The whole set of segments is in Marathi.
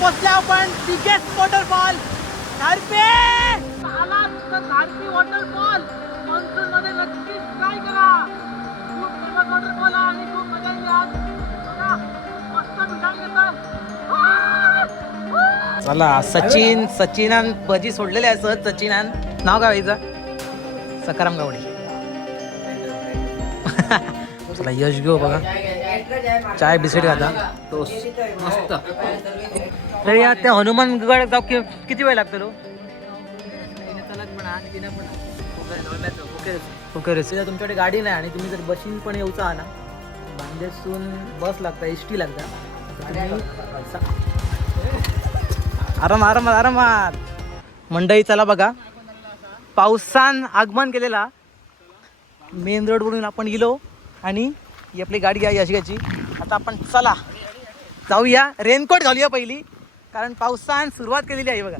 पोहोचला आपण बिगेस्ट वॉटरफॉल घारपे. आला घारपी वॉटरफॉल. मान्सून मध्ये नक्कीच ट्राय करा. खूप फेमस वॉटरफॉल आहे आणि खूप मजा येईल आज. बघा मस्त मिठाण येतात. चला सचिनान भजी सोडलेले आहे. सहज सचिनान नाव काय व्हायचं? सकाराम गावडे. चला यश घेऊ बघा. चाय बिस्किट खाता मस्त. तरी या त्या हनुमानगड जाऊ किती वेळ लागतो लो? तुमच्याकडे गाडी नाही आणि तुम्ही जर बशीन पण येऊचा आहा ना, बांदेसून बस लागता, एसटी लागता. आरामात मंडई. चला बघा पावसान आगमन केलेला. मेन रोड वरून आपण गेलो आणि ही आपली गाडी घ्या यशगाची. आता आपण चला जाऊया. रेनकोट घालूया पहिली कारण पावसान सुरुवात केलेली आहे बघा.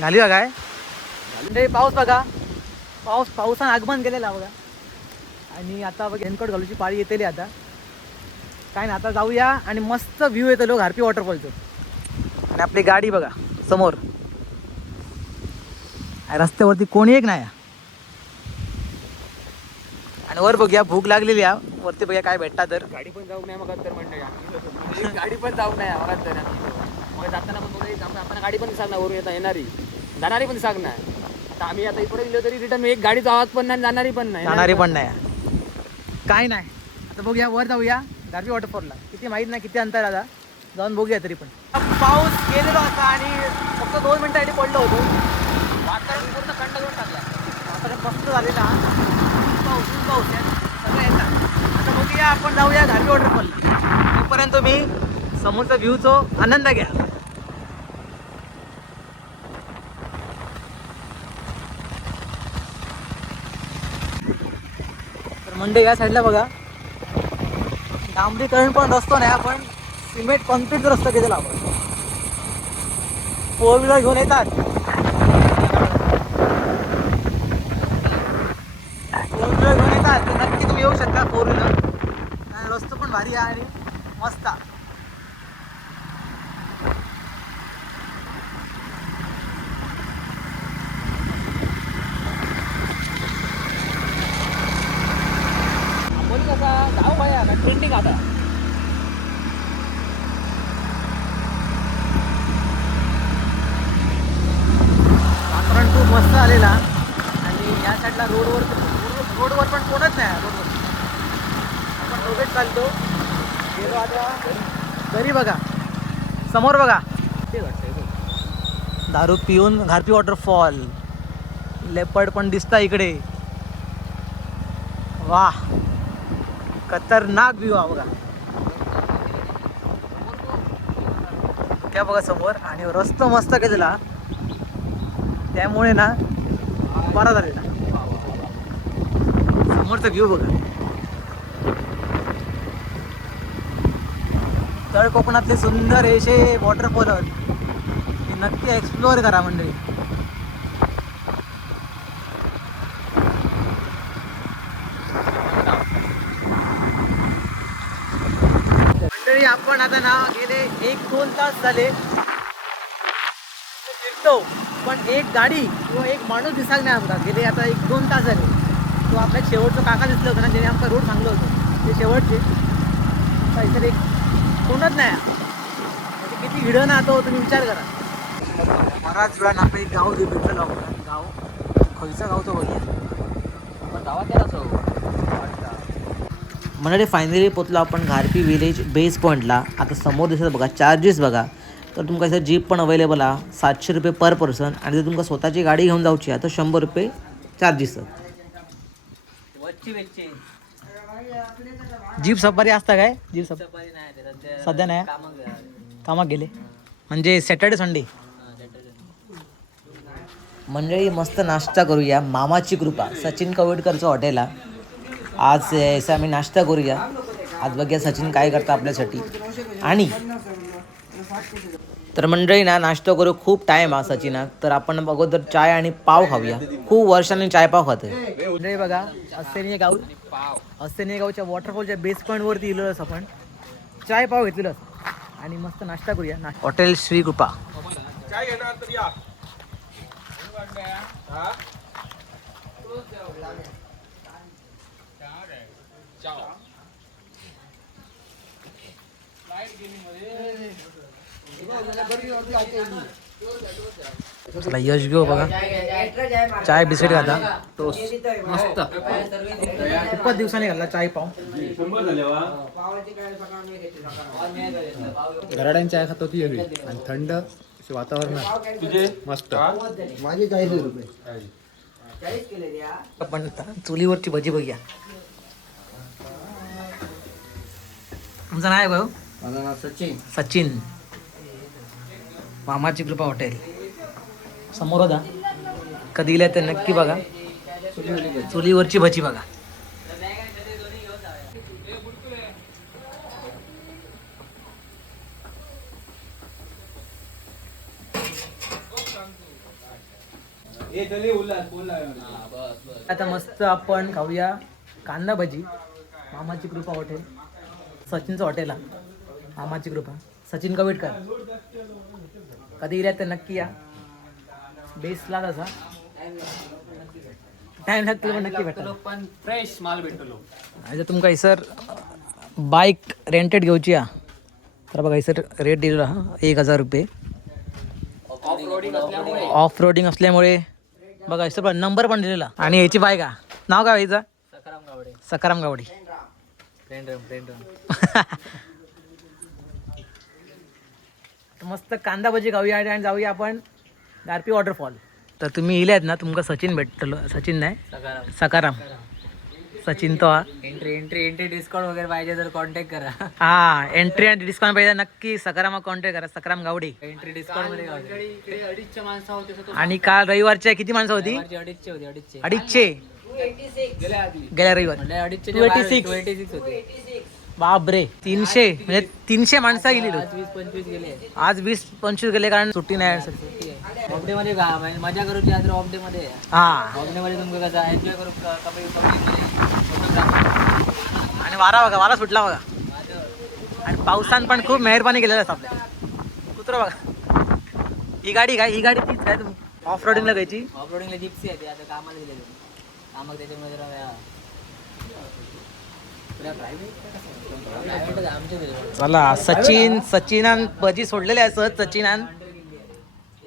घालूया काय म्हणजे पाऊस बघा. पावसान आगमन केलेला बघा आणि आता बघा रेनकोट घालूची पाळी येतेली आता. काय ना आता जाऊया आणि मस्त व्ह्यू येतो लो घारपी वॉटरफॉलचं. आणि आपली गाडी बघा समोर. रस्त्यावरती कोणी एक नाही. आणि वर बघूया भूक लागलेली आहे. वरती बघूया काय भेटता तर. गाडी पण जाऊ नाही मग तर म्हणते गाडी पण जाऊ नाही मग तर. मग जाताना पण जाताना गाडी पण दिसणार वरून येणारी जाणारी पण दिसणार नाही. आता आम्ही आता इकडे गेलो तरी रिटर्न एक गाडी जावत पण नाही जाणारी पण नाही. काय नाही आता बघूया वर जाऊया घारपी वॉटरफॉलला. किती माहीत नाही किती अंतर आता जाऊन बघूया. तरी पण पाऊस गेलेला होता आणि फक्त 2 मिनिटांसाठी पडलो होतो. वातावरण पूर्ण थंड करून टाकला. वातावरण मस्त झालेला. पाऊस सगळं येतात. आता बघूया आपण जाऊया घारपी वॉटरफॉलला. तोपर्यंत मी समोरचा व्ह्यूचा आनंद घ्या. तर मंडई या साईडला बघा डांबरीकरण पण रस्ता नाही. आपण सिमेंट कॉन्क्रीट रस्ता केलेला आपण. 4 व्हीलर घेऊन येतात. 4 व्हीलर घेऊन येतात तर नक्की तुम्ही येऊ शकता. 4 व्हीलर रस्ता पण भारी आहे आणि मस्त. जाऊ काय ट्रेंडिंग आता. वातावरण खूप मस्त आलेला आणि या साईडला रोडवर पण कोणच नाही. रोडवर आपण दोघेच चालतो. गेलो आता तरी बघा समोर बघा ते वाटतंय दारू पिऊन घारपी वॉटरफॉल. लेपर्ड पण दिसता इकडे. वाह खतरनाक व्ह्यू हा बघा. त्या बघा समोर आणि रस्ता मस्त केलेला त्यामुळे ना बरा झालेला. समोरचा व्ह्यू बघा. तळ कोकणातले सुंदर असे वॉटरफॉल हे नक्की एक्सप्लोअर करा मंडळी. आपण आता ना गेले 1-2 तास झाले फिरतो पण एक गाडी किंवा एक माणूस दिसाक नाही आमका. गेले आता 1-2 तास झाले. तो आपल्या शेवटचं काका दिसलं होतं ना ज्याने आमचा रोड सांगलं होतं ते शेवटचे. काहीतरी कोणच नाही म्हणजे किती हिडं ना तो तुम्ही विचार करा. बराच वेळा ना आपण एक गाव भेटलं आपण. गाव खयचं गाव तो बघूया गावात असं म्हणजे फायनली पोचलो आपण घारपी विलेज बेस पॉईंटला. आता समोर दिसत बघा चार्जेस बघा. तर तुमका इथं जीप पण अवेलेबल आहे 700 रुपये पर पर्सन. आणि जर तुमका स्वतःची गाडी घेऊन जाऊची आहे तर 100 रुपये चार्जेस. जीप सफारी असता काय? जीप सफारी सध्या नाही कामाक गेले म्हणजे सॅटर्डे संडे. मंडळी मस्त नाश्ता करूया. मामाची कृपा सचिन कवडकरचं हॉटेल आहे. आज याचा आम्ही नाश्ता करूया. आज बघूया सचिन काय करता आपल्यासाठी. आणि तर मंडळी ना नाश्ता करू खूप टाइम हा सचिनाक, तर आपण अगोदर चाय आणि पाव खाऊया. खूप वर्षांनी चाय पाव खातोय. मंडळी बघा अस्सेनिया गाव अस्सेनिया गावच्या वॉटरफॉलच्या बेस पॉईंट वरती इलो आपण चाय पाव घेतलेलं आणि मस्त नाश्ता करूया. हॉटेल श्री कृपा. चला यश घेऊ बघा चाय बिस्किट खाता मस्त खूपच दिवसांनी घालला चाय पाव. घराड्यांची चाय खातो ती वेगळी आणि थंड वातावरण मस्त. आपण चुलीवरची भजी बघूया. तुमचं नाव आहे भाऊ? माझं नाव सचिन. सचिन. मामाची कृपा हॉटेल समोर होता. कधी इल्या तर नक्की बघा. चुलीवरची भजी बघा. आता मस्त आपण खाऊया कांदा भजी. मामाची कृपा हॉटेल सचिनचं हॉटेल हा. मामाची कृपा सचिन कविटकर. कधी इल्या तर नक्की या. बेसला तसा टाइम लागतो पण नक्की भेटतो. पण फ्रेश माल भेटलो. आणि जर तुमका सर बाईक रेंटेड घेऊची हा तर बघा सर रेट दिलेला हा 1000 रुपये. ऑफ रोडिंग असल्यामुळे बघा सर पण नंबर पण दिलेला. आणि याची बाईक हा नाव काय याचं? सकाराम गावडे. मस्त कांदा भजी खाऊया आणि जाऊया आपण गारपी वॉटरफॉल. तर तुम्ही इले आहेत ना तुमका सचिन भेटलो. सचिन नाही सकाराम. सचिन तो हा. एंट्री डिस्काउंट वगैरे पाहिजे तर कॉन्टॅक्ट करा. हा एंट्री आणि डिस्काउंट पाहिजे नक्की सकाराम कॉन्टॅक्ट करा. सकाराम गावडे. एंट्री डिस्काउंट मध्ये इकडे 250 माणसं होते. आणि काल रविवारच्या किती माणसं होती? 250 होती. 250 गेल्या रविवार. 286 होते. बापरे 300 म्हणजे 300 माणसं गेली. 20-25 गेले. आज 20-25 गेले कारण सुट्टी नाही. ऑफ डे मध्ये मजा करूची आज ऑफ डे मध्ये. हा ऑफ डे मध्ये तुमका कसं एन्जॉय करू आणि वारा बघा वारा सुटला बघा. आणि पावसान पण खूप मेहरबानी केलेलं असतं आपल्या. कुत्र बघा ही गाडी काय? ही गाडी तीच काय तुम्ही ऑफ रोडिंगला घ्यायची? ऑफ रोडिंगला जिप्सी आहे. ते आता कामाला दिले कामाक त्याच्यामध्ये चला सचिनान भजी सोडलेले असत. सचिनान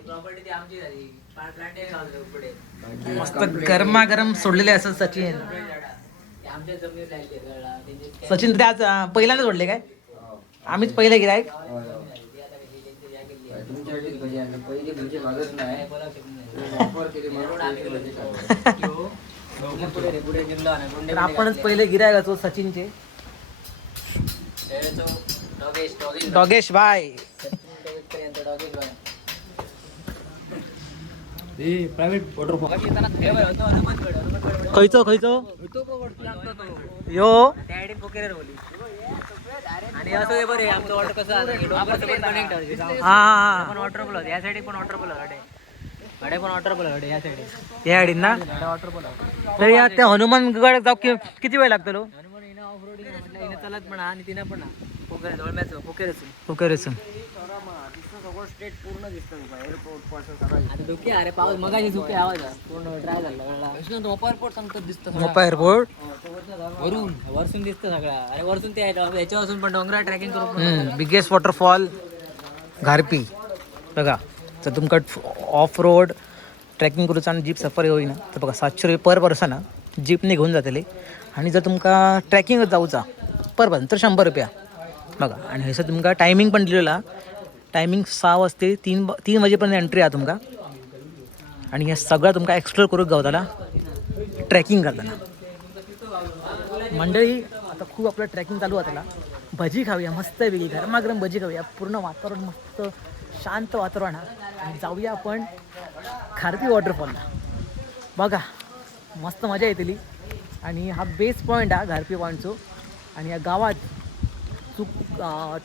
प्रॉपर्टी आमची झाली. मस्त गरमागरम सोडलेले असत. सचिन आमच्या जमिनीत राहिले. सचिन ते आज पहिल्यांदा सोडले काय? आम्हीच पहिले गिरायक. तर आपणच पहिले गिरायक असो सचिनचे. डॉगेश भाई. प्रायव्हेट वॉटरफॉल खयचो यो आणि असं बरं आमचं वॉटर कसं हा पण वॉटरफॉल होते. या साईड पण वॉटरफॉल होते. कडे पण वॉटरफॉल होते. या साईड या गाडीत ना वॉटरफॉल तर या त्या हनुमानगड जाऊ किती वेळ लागतो? ऑफ रोडिंग म्हटलं हिने चलत म्हणा आणि तिनं पण पोकेरे जवळम्याचं पोकेरेच सगळं स्टेट पूर्ण दिसतं. एअरपोर्ट पासून आता धुके अरे पाऊस मगाशी धुके आवाज पूर्ण ड्राय झाला. मोपा एअरपोर्ट सांगतो दिसतं. मोपा एअरपोर्ट वरसून दिसतं सगळं. अरे वरसून ते याच्यापासून पण डोंगरा ट्रॅकिंग करून बिगेस्ट वॉटरफॉल घारपी बघा. जर तुमका ऑफ रोड ट्रॅकिंग करूचा आणि जीप सफर होईना तर बघा 700 रुपये पर पर्सन जीपने घेऊन जातले. आणि जर तुमका ट्रॅकिंग जाऊचा पर पर्सन तर 100 रुपया बघा. आणि ह्याचं तुमका टायमिंग पण दिलेला. टायमिंग 6 वाजते 3 वाजेपर्यंत एंट्री आहे तुमका. आणि हे सगळं तुमका एक्सप्लोर करूक गावताला ट्रॅकिंग करताना. मंडळी आता खूप आपलं ट्रॅकिंग चालू आहे. त्याला भजी खाऊया मस्त वेगळी गरमागरम भजी खाऊया. पूर्ण वातावरण मस्त शांत वातावरण आणि जाऊया आपण खारपी वॉटरफॉलला. बघा मस्त मजा येतली. आणि हा बेस पॉईंट हा घारपी पॉईंटचो. आणि या गावात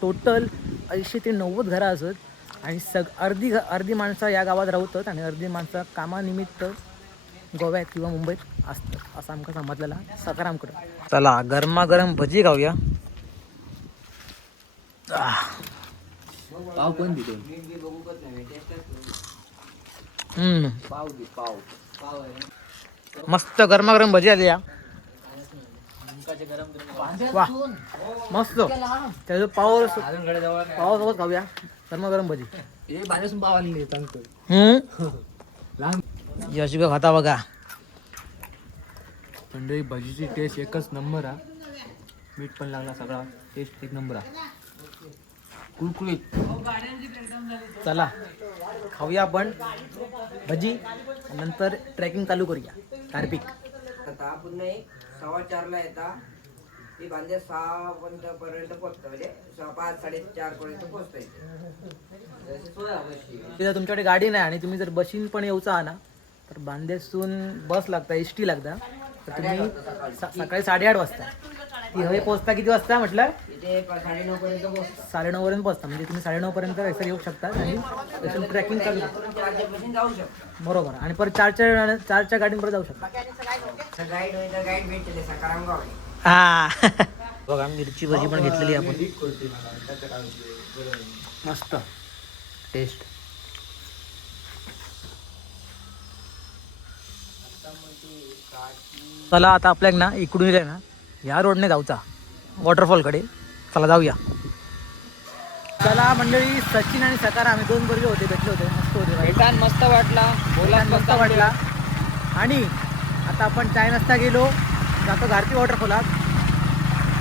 टोटल 80 ते 90 घरं असत. आणि अर्धी माणसं या गावात राहतात आणि अर्धी माणसं कामानिमित्त गोव्यात किंवा मुंबईत असतात असं आमका समजलेला सकारामकडं. चला गरमागरम भजी खाऊया. पाव कोण दिले? पाव दे पाव. मस्त गरमागरम भजी आली या. वा मस्त त्याचं पावासोबत खाऊया गरमागरम भजी. हे बाजून पाव आलेली सांगतो. यश ग खाता बघा. मंडळी भजीची टेस्ट एकच नंबर हा. मीठ पण लागला सगळा. टेस्ट एक नंबर हा. कुरकुरीत. चला खाऊया आपण भजी नंतर ट्रेकिंग चालू करूया. कार्तिक आता पुन्हा 4:15 येता ती बांधे 6 पर्यंत पोहोचतं म्हणजे 5, 4:30 पर्यंत पोहोचता येते. जर तुमच्याकडे गाडी नाही आणि तुम्ही जर बशीन पण येऊचा आहा ना तर बांदेसून बस लागता ST लागता तर तुम्ही सकाळी 8:30 वाजता ती हवे पोहोचता. किती वाजता म्हटलं? इथे 9:30 पर्यंत पोहोचता. 9:30 पर्यंत पोहोचता म्हणजे तुम्ही 9:30 पर्यंत रस्त्यावर येऊ शकता आणि ट्रेकिंग चालू जाऊ शकतो. बरोबर. आणि परत 4च्या गाडीवर जाऊ शकता. गाईड भेटते सकाराम गाव. हा बघा मिरची भजी पण घेतलेली आपण. मस्त टेस्ट. चला आता आपल्याक ना इकडून येईल ना ह्या रोडने जाऊचा वॉटरफॉलकडे. चला जाऊया. चला मंडळी सचिन आणि सकारा आम्ही 2 वर्ग होते भेटले होते. मस्त होते. भेटान मस्त वाटला. बोला मस्त वाटला. आणि आता आपण चाय नाश्ता गेलो जातो घारपी वॉटरफॉलात.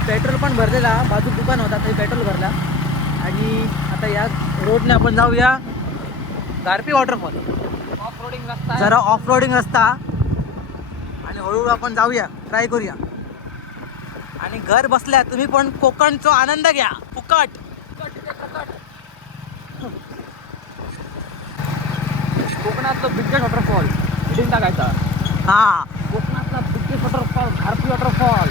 पेट्रोल पण भरलेला. बाजू दुकान होता ते पेट्रोल भरला. आणि आता या रोडने आपण जाऊया घारपी वॉटरफॉल. ऑफ रोडिंग रस्ता. जरा ऑफ रोडिंग रस्ता आणि हळूहळू आपण जाऊया ट्राय करूया. आणि घर बसल्या तुम्ही पण कोकणचा आनंद घ्या फुकट. कोकणातलं बिगेस्ट वॉटरफॉल इथून टाकायचा. हा कोकणातला बिगेस्ट वॉटरफॉल घारपी वॉटरफॉल.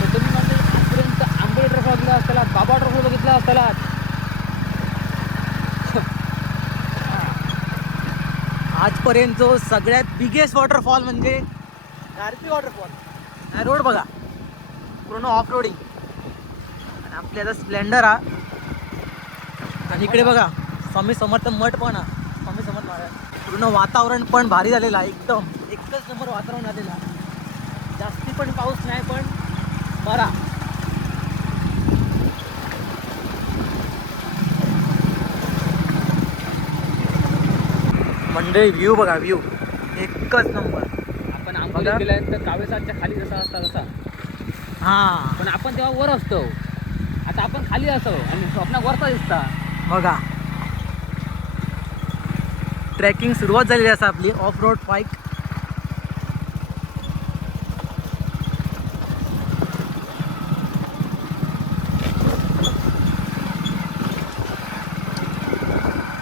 तर तुम्ही म्हणजे आजपर्यंत आंबे वॉटरफॉल बघितला असताना, बाबा वॉटरफॉल बघितला असताना. आजपर्यंत जो सगळ्यात बिगेस्ट वॉटरफॉल म्हणजे घारपी वॉटरफॉल. हा रोड बघा पूर्ण ऑफ रोडिंग. आणि आपली आता स्प्लेंडर हा. आणि इकडे बघा स्वामी समर्थ मठ पण हा. स्वामी समर्थ महाराज. पूर्ण वातावरण पण भारी झालेलं आहे. एकदम एकच नंबर वातावरण आलेला. जास्ती पण पाऊस नाही पण बरा. मंडळी व्ह्यू बघा व्ह्यू एकच नंबर. आपण आंबोलीत गेल्यानंतर कावेसाच्या खाली जसा असता तसा. हा पण आपण तेव्हा वर असतो. आता आपण खाली असतो आणि स्वप्ना वरचा दिसता. बघा ट्रेकिंग सुरुवात झालेली असा आपली ऑफ रोड बाईक.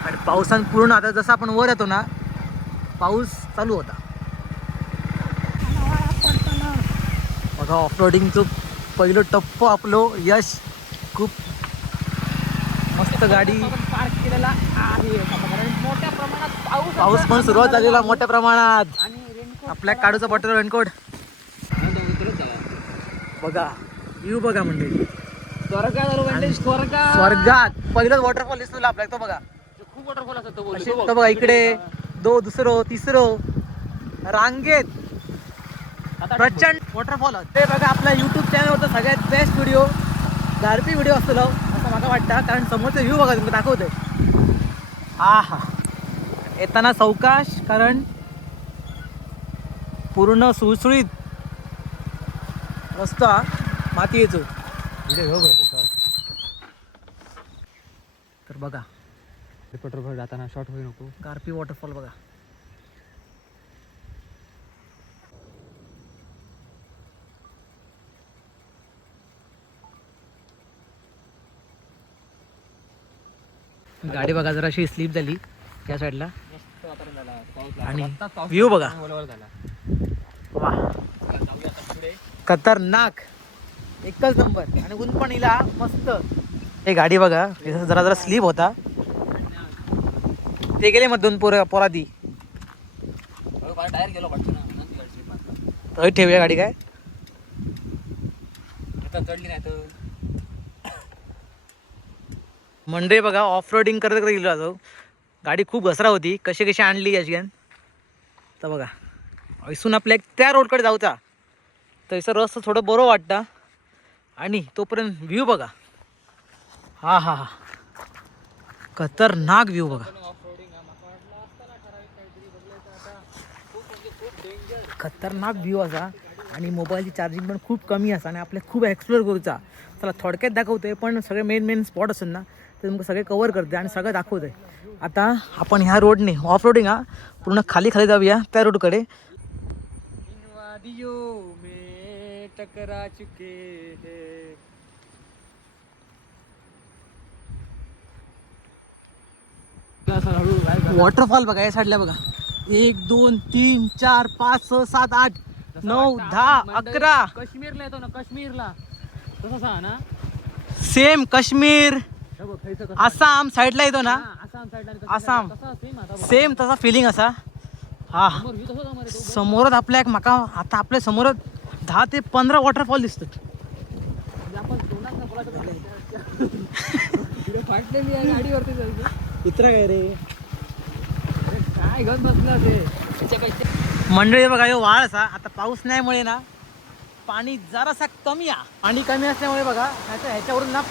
आणि पावसान पूर्ण आता जसं आपण वर येतो ना पाऊस चालू होता. बघा ऑफ रोडिंगचं पहिलं टप्प आपलं यश. खूप मस्त गाडी. पार्क केलेला आहे कारण मोठ्या प्रमाणात पाऊस पण सुरुवात झालेला मोठ्या प्रमाणात. आणि रेनकोट आपल्या काढूचा बटर रेनकोट बघा व्ह्यू बघा म्हणजे स्वर्गात पहिलंच वॉटरफॉल दिसतो आपल्याला. तो बघा खूप वॉटरफॉल असतो तो बघा इकडे दुसरं तिसरं रांगेत प्रचंड वॉटरफॉल. ते बघा आपल्या युट्यूब चॅनलवरचा सगळ्यात बेस्ट व्हिडिओ घारपी व्हिडिओ असतो असं मला वाटतं. कारण समोरचा व्ह्यू बघा तुम्ही दाखवतोय. हा हा येताना सावकाश कारण पूर्ण सुळसुळीत रस्ता माती येतो. तर बघा वॉटरफॉल जाताना शॉर्ट होऊ नको. घारपी वॉटरफॉल बघा. गाडी बघा जराशी स्लीप झाली त्या साईडला. आणि व्ह्यू बघा वा खतरनाक एकच नंबर. आणि ऊन पण हिला मस्त. हे गाडी बघा जरा स्लीप होता ते गेले मग 2 पोरा दी टायर गेलो वाटतं ना तर ठेवूया गाडी काय चढली नाही तर मंडळी बघा ऑफ रोडिंग करत गेलो जातो. गाडी खूप घसरा होती. कशी कशी आणली याची तर बघा इथून आपल्या एक त्या रोडकडे जाऊचा तर इथं रस्ता थोडं बरं वाटतं आणि तोपर्यंत व्ह्यू बघा. हा हा हा खतरनाक व्ह्यू बघा. खतरनाक व्ह्यू असा आणि मोबाईलची चार्जिंग पण खूप कमी असा आणि आपल्याला खूप एक्सप्लोर करूचा. चला थोडक्यात दाखवतोय पण सगळे मेन स्पॉट असेल ना ते तुमचं सगळे कवर करते आणि सगळं दाखवतंय. आता आपण ह्या रोडने ऑफ रोडिंग हा पूर्ण खाली जाऊया त्या रोडकडे. टकरा चुके है वॉटरफॉल बघा या साईडला बघा 1 2 3 4 5 6 7 8 9 10 11 काश्मीरला येतो ना काश्मीरला तसा ना सेम काश्मीर आसाम साईडला येतो ना आसाम साईडला आसाम सेम आता सेम तसा फिलिंग असा. हा समोरच आपल्या एक मका आता आपल्या समोरच 10 ते 15 वॉटरफॉल दिसतात. फाटलेली आहे गाडीवरती जायचं इतर काय रे काय घेऊन बसलं ते मंडळी बघा हे वाळ असा आता पाऊस नाहीमुळे ना पाणी जरासा कमी आहे. पाणी कमी असल्यामुळे बघा ह्याच्यावरून ना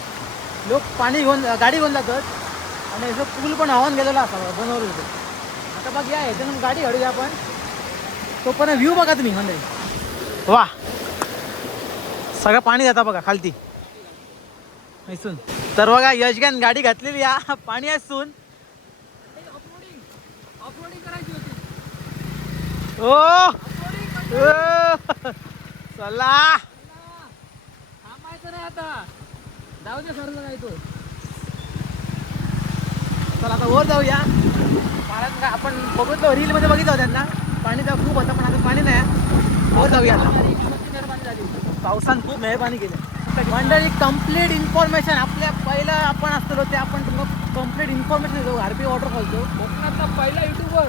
लोक पाणी घेऊन गाडी घेऊन जातात आणि याचं पूल पण हवान गेलेला असा बनवलं होतं. आता बघ या ह्याच्यानं गाडी काढूया आपण तो पण व्ह्यू बघा तुम्ही मंडळी. वा सगळं पाणी जाता बघा खालती इथून तर बघा यशगॅन गाडी घातलेली आहे पाणी असून ऑफरोडिंग करायची होती ओ चला थांबायचं नाही आता जाऊ दे सरला काय तो चला आता वर जाऊया. पाण्यात आपण बघितलं रीलमध्ये बघितलं त्यांना पाणी तर खूप होतं पण आता पाणी नाही. वर जाऊया आता मेहरबानी झाली पावसानं खूप मेहरबानी केली. मंडळी कंप्लीट इन्फॉर्मेशन आपल्या पहिला आपण असतो ते आपण तुम्हाला कंप्लीट इन्फॉर्मेशन देतो आरपी वॉटरफॉलचं कोकणातला पहिला युट्यूबर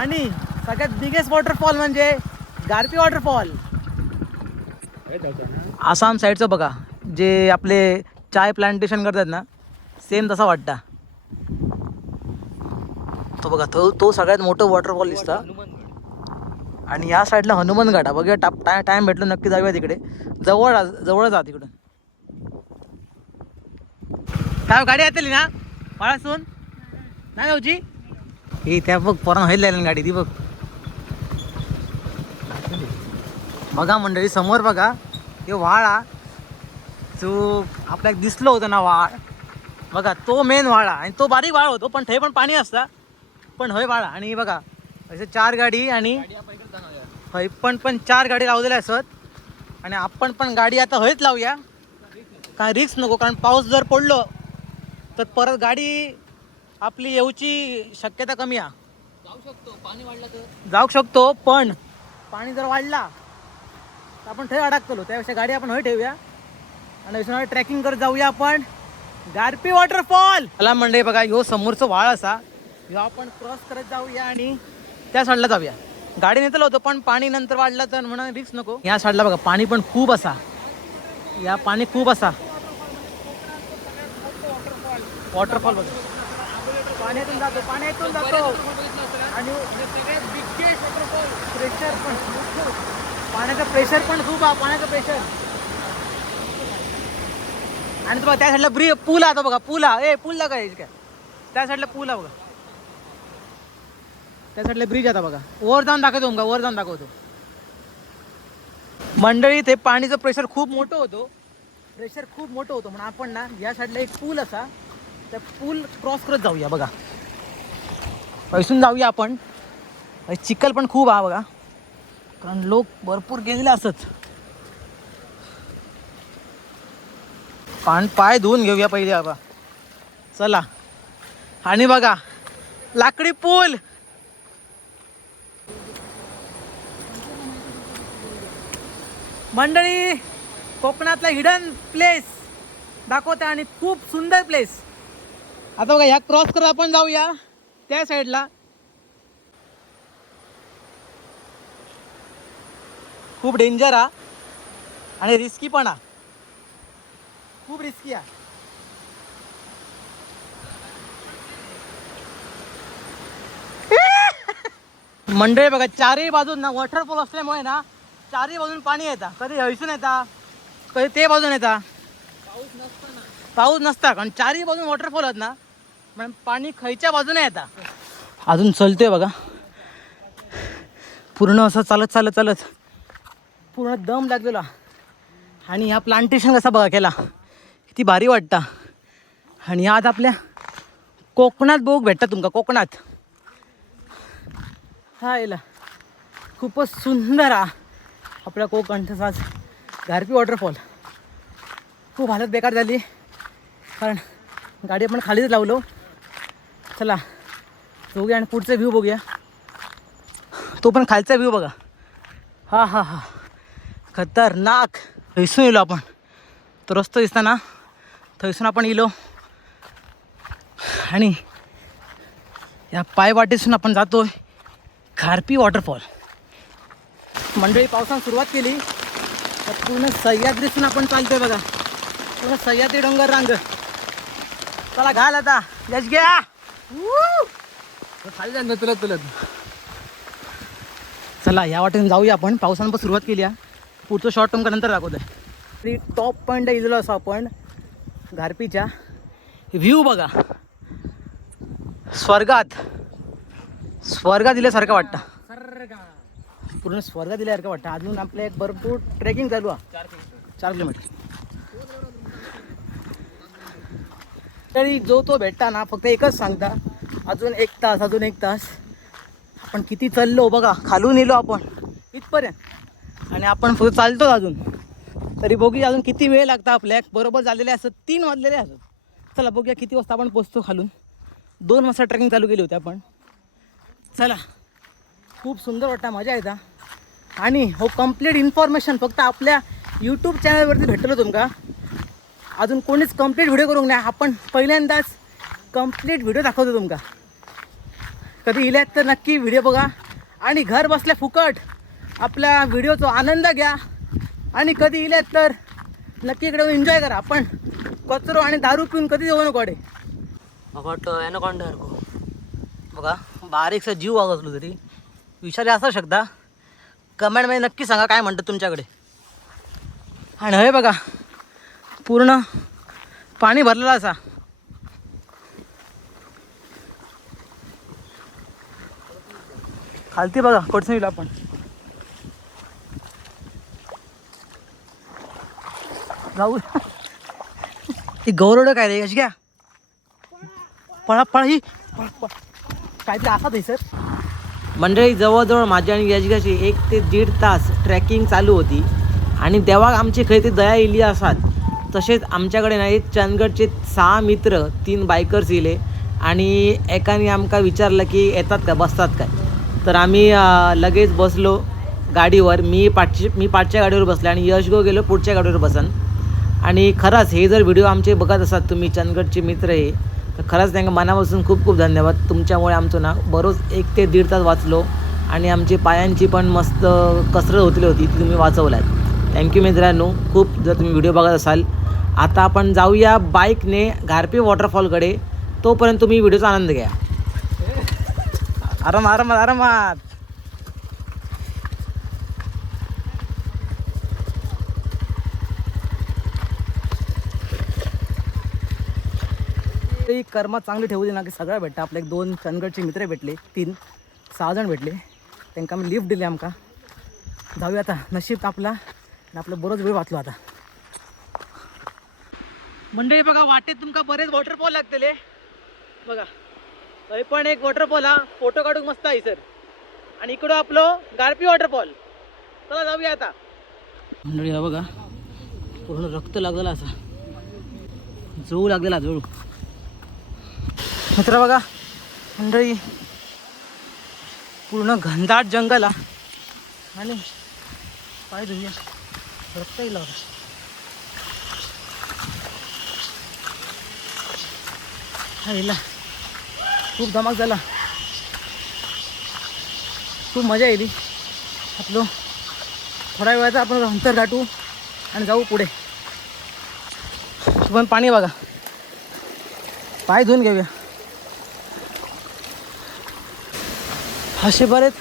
आणि सगळ्यात बिगेस्ट वॉटरफॉल म्हणजे गारपी वॉटरफॉल आसाम साईडचं बघा जे आपले चाय प्लांटेशन करतात ना सेम तसा वाटता तो बघा तो सगळ्यात मोठं वॉटरफॉल दिसता. आणि या साईडला हनुमान घाट बघूया टाइम भेटलो नक्की जाऊया तिकडे जवळ जा तिकडून. काय गाडी येतली ना बाळासून नाही जाऊची ही त्या बघ पोरांना व्हायला लागली गाडी ती बघ. बघा मंडळी समोर बघा हे व्हाळा जो आपल्याला दिसलो होतं ना वाळ बघा तो मेन वाळा आणि तो बारीक वाळ होतो पण ते पण पाणी असता पण होय वाळा. आणि बघा असे 4 गाडी आणि हय पण 4 गाडी लावलेल्या असत आणि आपण पण गाडी आता हयच लावूया काय रिस्क नको कारण पाऊस जर पडलो तर परत गाडी आपली येऊची शक्यता कमी आहे. जाऊ शकतो पाणी वाढलं तर जाऊ शकतो पण पाणी जर वाढला तर आपण ठेव अडकतो त्यापेक्षा गाडी आपण हय ठेवूया आणि ट्रेकिंग करत जाऊया आपण गारपी वॉटरफॉल. मला मंडळी बघा ह्यो समोरचं व्हाळ असा ह्यो आपण क्रॉस करत जाऊया आणि त्या साईडला जाऊया. गाडी नेतलं होतं पण पाणी नंतर वाढलं तर म्हणून रिस्क नको. या साईडला बघा पाणी पण खूप असा या पाणी खूप असा वॉटरफॉल बघा पाण्यातून जातो आणि सगळ्यात बिगेस्ट वॉटरफॉल प्रेशर पण पाण्याचं प्रेशर पण खूप आहे पाण्याचं प्रेशर. आणि बघा त्या साईडला पूल आता बघा पूल पूल काय त्या साईडला पूल आहे बघा त्या साईडला ब्रिज आता बघा वर जाऊन दाखवतो वर जाऊन दाखवतो. मंडळी ते पाणीचं प्रेशर खूप मोठं होतं म्हणून आपण ना या साईडला एक पूल असा त्या पूल क्रॉस करत जाऊया बघा पैसून जाऊया आपण. चिखल पण खूप आहे बघा कारण लोक भरपूर गेलेले असत. पाय धुवून घेऊया पहिले बाबा चला. आणि बघा लाकडी पूल मंडळी कोकणातला हिडन प्लेस दाखवते आणि खूप सुंदर प्लेस. आता बघा ह्या क्रॉस करत आपण जाऊया त्या साईडला खूप डेंजर हा आणि रिस्की पण हा, खूप रिस्की हा. मंडळी बघा, चारही बाजून ना वॉटरफॉल असल्यामुळे ना चारही बाजून पाणी येतं. कधी हयसून येता, कधी ते बाजून येता. पाऊस नसता कारण चारही बाजून वॉटरफॉल आहेत ना, म्हणून पाणी खयच्या बाजूने येता. अजून चलतोय बघा, पूर्ण असं चालत चालत चालत पूर्ण दम लागलेला. आणि ह्या प्लांटेशन कसा बघा केला, किती भारी वाटतं. आणि आज आपल्या कोकणात बघ भेटतात तुमका, कोकणात हा याला खूपच सुंदर हा आपल्या कोकण. तसाच गारपी वॉटरफॉल. खूप हालत बेकार झाली कारण गाडी आपण खालीच लावलो. चला बघूया आणि पुढचा व्ह्यू बघूया, तो पण खालचा व्ह्यू बघा. हा हा हा, खतरनाक. थैसून येलो आपण, तो रस्तो दिसताना थैसून आपण येलो आणि या पायवाटेसून आपण जातोय गारपी वॉटरफॉल. मंडळी पावसानं सुरुवात केली तर पूर्ण सह्याद्रीतून आपण चालतोय बघा, पूर्ण सह्याद्री डोंगर रांग. चला घाल आता, यश घ्या. खाली जाणार तुलत तुलत. चला या वाटेने जाऊया आपण. पावसानं पण सुरुवात केली आहे, पुढचं शॉर्ट टर्म नंतर दाखवतोय. तरी टॉप पॉईंट इजलो असं आपण गारपीच्या. व्ह्यू बघा, स्वर्गात दिल्यासारखं वाटतं, पूर्ण स्वर्गात दिल्यासारखं वाटतं. अजून आपलं एक भरपूर ट्रेकिंग चालू आहे, 4 किलोमीटर. तरी जो तो भेटता ना फक्त एकच सांगता, अजून 1 तास, अजून 1 तास. आपण किती चाललो बघा, खालून येलो आपण इथपर्यंत आणि आपण फक्त चालतो अजून. तरी बघूया अजून किती वेळ लागता आपल्या. बरोबर झालेले असत 3 वाजलेले असत. चला बघूया किती वाजता आपण पोचतो खालून. 2 वाजता ट्रेकिंग चालू केली होती आपण. चला, खूप सुंदर वाटतं, मजा येता. आणि हो कम्प्लीट इन्फॉर्मेशन फक्त आपल्या यूट्यूब चॅनलवरती भेटलो तुमका. अजून कोणीच कम्प्लीट व्हिडिओ करूंक नाही. आपण पहिल्यांदाच कम्प्लीट व्हिडिओ दाखवतो तुमका. कधी इल्यात तर नक्की व्हिडिओ बघा आणि घर बसल्या फुकट आपल्या व्हिडिओचा आनंद घ्या. आणि कधी इल्यात तर नक्की इकडे एन्जॉय करा. आपण कचरो आणि दारू पिऊन कधी जाऊ नको कडे. बघा एनोकॉन्डा बघा, बारीकसा जीव वागवलो तरी विचारे असू शकता. कमेंटमध्ये नक्की सांगा काय म्हणतात तुमच्याकडे. आणि हे बघा पूर्ण पाणी भरलेलं असा. खालती बघा कोटसनीला आपण जाऊ. ती गौरवड काय रे यश घ्या, पळा पळा ही काहीतरी असा आहे सर. मंडळी जवळजवळ माझी आणि यशगाची 1 ते 1.5 तास ट्रॅकिंग चालू होती. आणि तेव्हा आमची खरी ती दया इली असतात. तसेच आमच्याकडे नाही चंदगडचे 6 मित्र 3 बायकर्स इले आणि एकाने आमका विचारलं की येतात का, बसतात काय. तर आम्ही लगेच बसलो गाडीवर. मी पाठच्या गाडीवर बसले आणि यश गो गेलो पुढच्या गाडीवर बसन. आणि खरंच हे जर व्हिडिओ आमचे बघत असाल तुम्ही, चंदगडचे मित्र हे, तर खरंच त्यांना मनापासून खूप खूप धन्यवाद. तुमच्यामुळे आमचं ना बरोच 1 ते 1.5 तास वाचलो आणि आमची पायांची पण मस्त कसरत होतली होती, ती तुम्ही वाचवलात. थँक्यू मित्रांनो खूप. जर तुम्ही व्हिडिओ बघत असाल, आता आपण जाऊया बाईकने गारपी वॉटरफॉलकडे. तोपर्यंत तुम्ही व्हिडिओचा आनंद घ्या. आरामात आरामात आरामात. तरी कर्मात चांगली ठेवली ना की सगळं भेटतं. आपले 2 चंदगडचे मित्र भेटले, 3-6 जण भेटले. त्यांना आम्ही लिफ्ट दिली. आमका जाऊया आता, नशीब आपला आपलं बरोच वेळ वाचलो आता. मंडळी बघा, वाटेत तुमका बरेच वॉटरफॉल लागतले बघा. हे पण एक वॉटरफॉल हा, फोटो काढून मस्त आहे सर. आणि इकडं आपलं गारपी वॉटरफॉल. चला जाऊया आता. मंडळी हा बघा, पूर्ण रक्त लागलेला असा, जळू लागलेला जळू. मित्र बघा मंडळी, पूर्ण घनदाट जंगल हा. आणि पाय धुया, रक्त येईल होता. हा खूप धमाक झाला. खूप मजा येईल आपलं. थोड्या वेळाचा आपण अंतर गाठू आणि जाऊ पुढे. पण पाणी बघा, पाय धुवून घेऊया. असे बरेच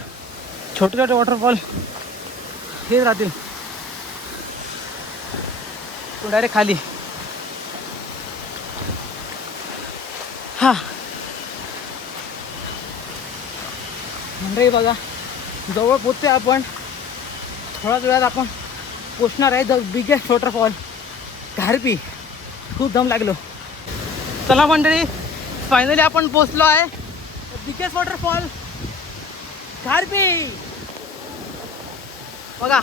छोटे छोटे वॉटरफॉल हे राहतील. तू डायरेक्ट खाली. हा मंडळी बघा, जवळ पोचते आपण. थोड्याच वेळात आपण पोचणार आहे द बिगेस्ट वॉटरफॉल घारपी. खूप दम लागलो. चला मंडळी, फायनली आपण पोचलो आहे बिगेस्ट वॉटरफॉल घारपी. बघा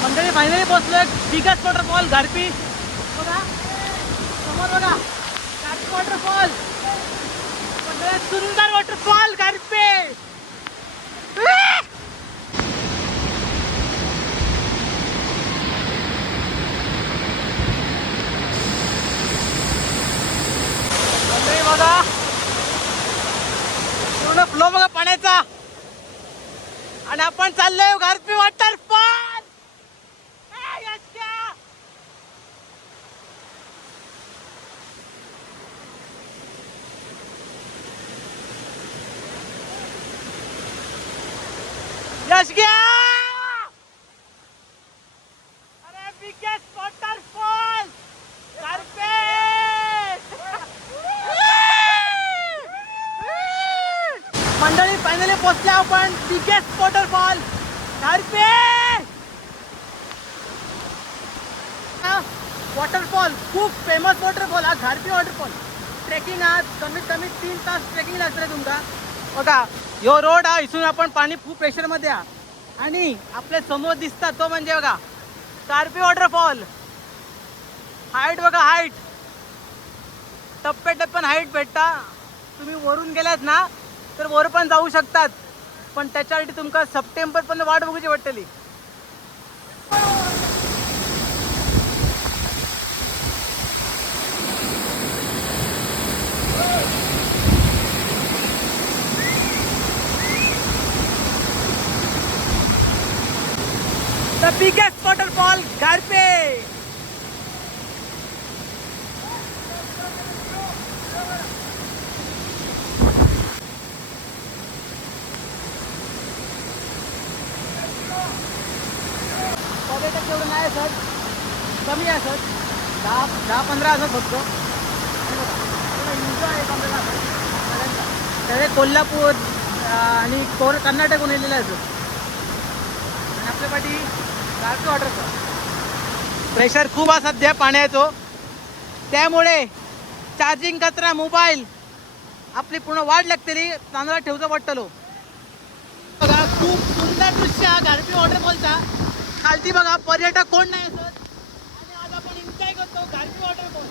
मंडळी, फायनली पोहोचलोय बिगेस्ट वॉटरफॉल घारपी. बघा समोर बघा, घारपी वॉटरफॉल. सुंदर वॉटरफॉल घारपी. मंडळी बघा, पूर्ण फ्लो बघा पाण्याचा. आणि आपण चाललोय घारपी वॉटरफॉल. यश गया. अरे बिगेस्ट वॉटरफॉल घारपी. मंडळी, फायनली पोहोचले आपण बिगेस्ट वॉटरफॉल घारपी. वॉटरफॉल खूप फेमस वॉटरफॉल हा घारपी वॉटरफॉल. ट्रेकिंग आज कमीत कमी 3 तास ट्रेकिंग लागतं रे तुमका. बघा यो रोड हा, इथून आपण पाणी खूप प्रेशरमध्ये हा. आणि आपल्या समोर दिसतात तो म्हणजे बघा घारपी वॉटरफॉल. हाईट बघा, हाईट टप्प्या टप्प्यान हाईट भेटता. तुम्ही वरून गेलात ना तर वर पण जाऊ शकतात, पण त्याच्यासाठी तुमका सप्टेंबर पण वाट बघूची वाटतली. The biggest waterfall घारपी. पर्यटक तेवढं नाही सर, कमी आहे सर, 10-15 असं फक्त. त्याचे कोल्हापूर आणि कर्नाटकहून येलेलं आहे सर. आणि आपल्या पाठी घारपी वॉटरफॉल. प्रेशर खूप आहे सध्या पाण्याचं, त्यामुळे चार्जिंग कचरा मोबाईल आपली पूर्ण वाट लागतली. चांगला ठेवचा वाटतलो. बघा खूप सुंदर दृश्य हा घारपी वॉटरफॉलचा. खालती बघा पर्यटक कोण नाही सर. आणि आज आपण एन्जॉय करतो घारपी वॉटरफॉल.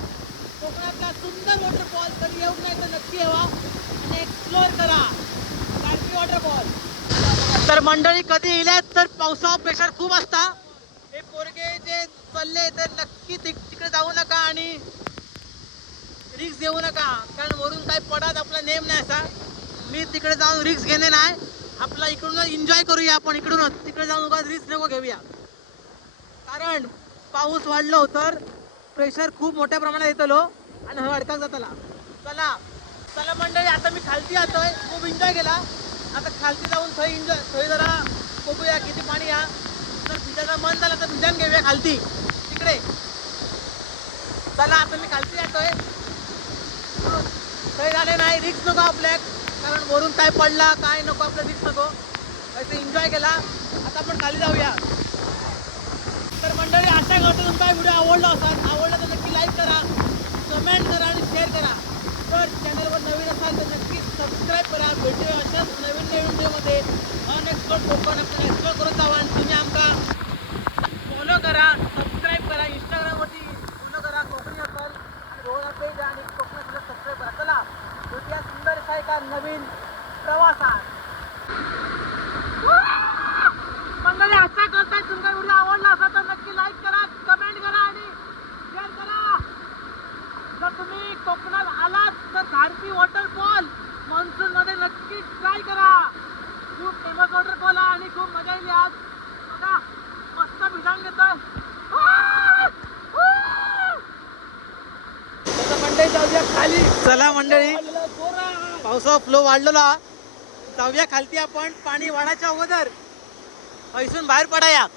कोकणातला सुंदर वॉटरफॉल. कधी येऊ नाही तर नक्की यावा आणि एक्सप्लोअर करा घारपी वॉटरफॉल. तर मंडळी कधी येल्यात तर पावसावर प्रेशर खूप असता. हे पोरगे जे चालले तर नक्की तिकडे जाऊ नका आणि रिक्स घेऊ नका, कारण वरून काय पडत आपला नेम नाही असा. मी तिकडे जाऊन रिक्स घेणे नाही. आपला इकडून एन्जॉय करूया आपण. इकडूनच तिकडे जाऊन उगाच रिस्क नको घेऊया, कारण पाऊस वाढलो तर प्रेशर खूप मोठ्या प्रमाणात येतलो आणि अडकाक जातला. चला चला मंडळी, आता मी खालती जातोय. खूप एन्जॉय केला. आता खालती जाऊन थंय जरा बघूया किती पाणी हा. जर भिजायचा मन झालं तर भिजान घेऊया खालती तिकडे. चला आता मी खालती जातोय. थंय झाले नाही, रिक्स नको आपल्याक, कारण वरून काय पडला काय नको, आपलं रिक्स नको. असं एन्जॉय केला. आता आपण खाली जाऊया. तर मंडळी आशा करतो तुमचा व्हिडिओ आवडला असाल. आवडला तर नक्की लाईक करा, कमेंट करा आणि शेअर करा. तर चॅनलवर नवीन असाल तर नक्की सबस्क्राईब करा. भेटूया अशाच नवीन व्हिडिओमध्ये. अनएक्सप्लोर कोकण आपण एक्सप्लोर करत जावा आणि तुम्ही आमका फॉलो करा. नवीन प्रवासात. मंडळी असा करताय. तुमचा व्हिडिओ आवडला असेल तर नक्की लाईक करा, कमेंट करा आणि शेअर करा. जर तुम्ही कोकणात आलात तर घारपी वॉटरफॉल मान्सून मध्ये नक्की ट्राय करा. खूप फेमस वॉटरफॉल आहे आणि खूप मजा येईल. आज बघा मस्त भिजाण घेतोय. मंडळी जाऊया खाली. चला मंडळी, पावसाचा फ्लो वाढलेला. जाऊया खालती आपण पाणी वाढायच्या अगोदर. पैसून बाहेर पडाया.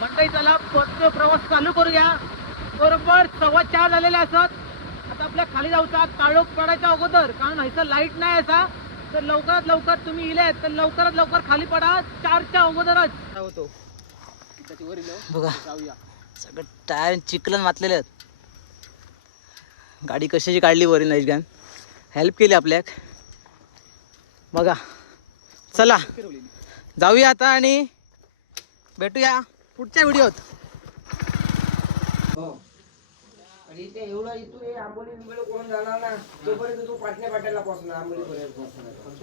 मंडळी चला परत प्रवास चालू करूया. बरोबर 4:15 झालेले असत. आता आपल्या खाली जाऊचा काळोख पडायच्या अगोदर, कारण ह्याचा लाईट नाही असा. तर लवकरात लवकर तुम्ही इले तर लवकरात लवकर खाली पडा. 4च्या अगोदरच होतो. बघा सगळं टायर चिखलन मातलेले आहेत. गाडी कशाची काढली वरी नाही गॅन हेल्प केली आपल्याक. बघा चला जाऊया आता आणि भेटूया पुढच्या व्हिडिओत. आणि ते एवढं इथून आंबोली बिंबोली कोण जाणार ना तोपर्यंत तू पाटण्या पाट्याला पोहोचणार. आंबोलीपर्यंत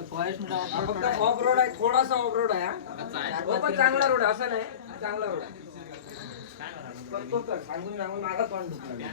पोहोचणार. फक्त ऑफ रोड आहे, थोडासा ऑफ रोड आहे. पण चांगला रोड आहे, असं नाही चांगला रोड आहे. सांगून सांगून माझा पण दुखला.